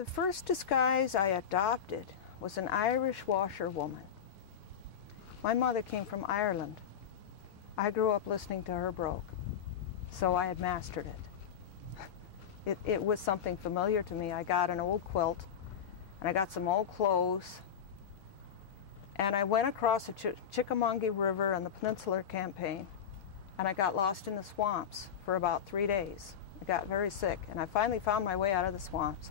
The first disguise I adopted was an Irish washerwoman. My mother came from Ireland. I grew up listening to her brogue, so I had mastered it. It was something familiar to me. I got an old quilt, and I got some old clothes, and I went across the Chickamauga River on the Peninsular Campaign, and I got lost in the swamps for about 3 days. I got very sick, and I finally found my way out of the swamps.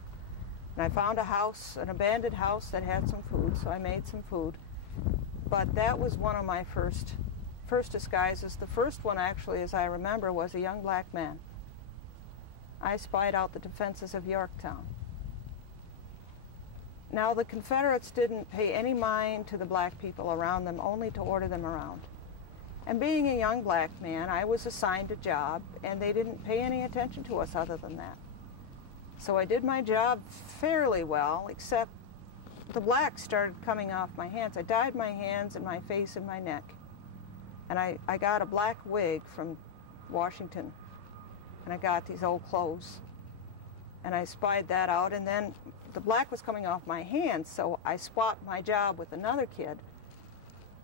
And I found a house, an abandoned house that had some food, so I made some food. But that was one of my first disguises. The first one, actually, as I remember, was a young black man. I spied out the defenses of Yorktown. Now, the Confederates didn't pay any mind to the black people around them, only to order them around. And being a young black man, I was assigned a job, and they didn't pay any attention to us other than that. So I did my job fairly well, except the black started coming off my hands. I dyed my hands and my face and my neck. And I got a black wig from Washington, and I got these old clothes. And I spied that out, and then the black was coming off my hands, so I swapped my job with another kid,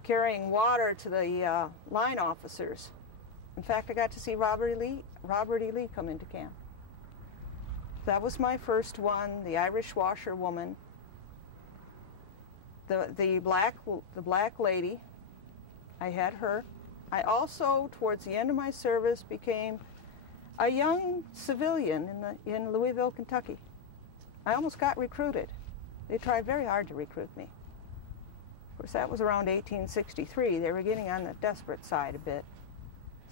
carrying water to the line officers. In fact, I got to see Robert E. Lee come into camp. That was my first one, the Irish washerwoman. The black lady, I had her. I also, towards the end of my service, became a young civilian in Louisville, Kentucky. I almost got recruited. They tried very hard to recruit me. Of course, that was around 1863. They were getting on the desperate side a bit.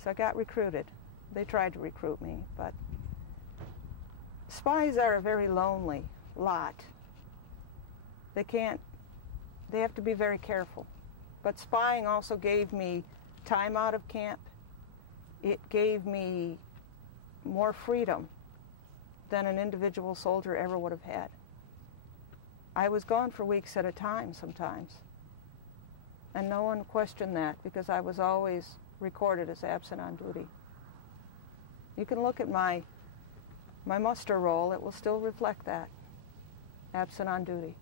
So I got recruited. They tried to recruit me, but spies are a very lonely lot. They have to be very careful. But spying also gave me time out of camp. It gave me more freedom than an individual soldier ever would have had. I was gone for weeks at a time sometimes, and no one questioned that because I was always recorded as absent on duty. You can look at my muster roll, it will still reflect that, absent on duty.